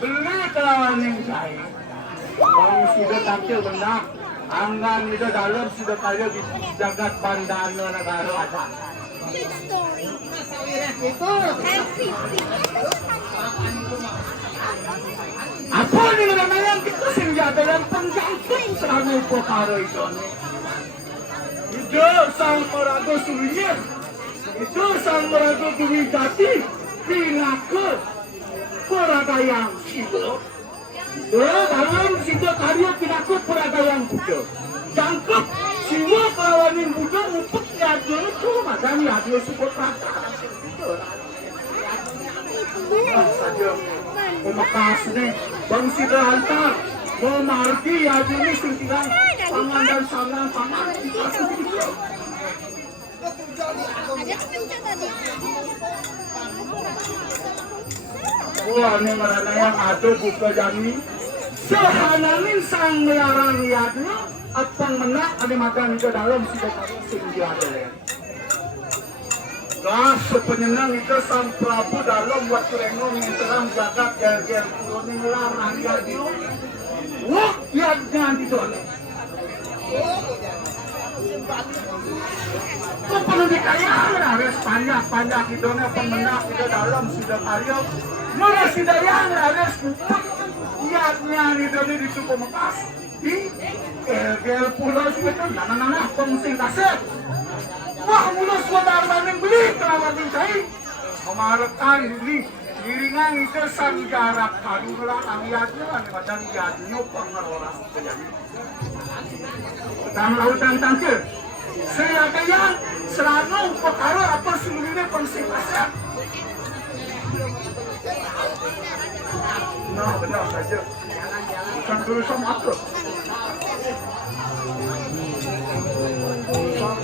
beli kelawan yang saya. Bang sudah tampil benar. Anggan itu dalam sudah kaya di jagat bandana negara ada. Apa nih namanya kita senjata yang penjangkit selama perkara itu. Itu sang meragu sulit. Itu sang meragu duwidati pinaka peragayang sido. Dalam sido karya pinaka peragayang Buddha. Jangkep siwa kawanin Buddha upet yadyo itu macam yadyo support rata. Saja pemakas nih bang sida hantar mau margi yadyo ini sintiran pangan dan sangan pangan itu wah, ini merana yang ada buka jami sehanamin sang melarang liatnya apang menak ada makan ke dalam sudah sehingga ada ya nah sepenyenang itu sang Prabu dalam waktu renung yang terang jagat gel-gel kurun melarang liatnya wah liatnya itu kok perlu dikayaan harus panjang itu pemenak itu dalam sudah karya murah sudah yang harus kuput lihatnya itu di suku Mekas di gel pulau itu nana pengsing kaset wah mulus saudara yang beli kelawan kai memarekan diri giringan itu sanggara kadulah lihatnya macam lihatnya pengelola jadi dalam lautan tangkir saya kaya selalu perkara apa sebenarnya pengsing kaset nah benar saja bukan urusan makhluk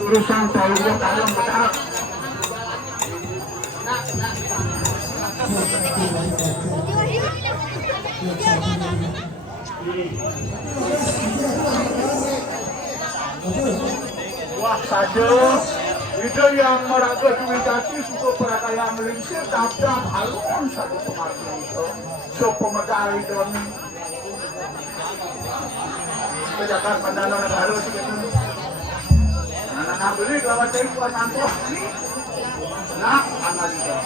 urusan tauhid dalam berdarah wah saja itu yang meraga duwidati suku perakaya melingsir dapdap alun satu pengartian itu so pemegang itu kejagaan pandana negara segitu anak-anak beli kalau saya buat nantos ini nah anak itu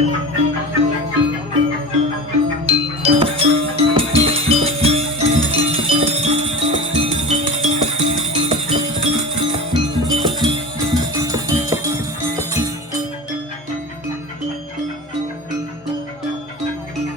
Thank you.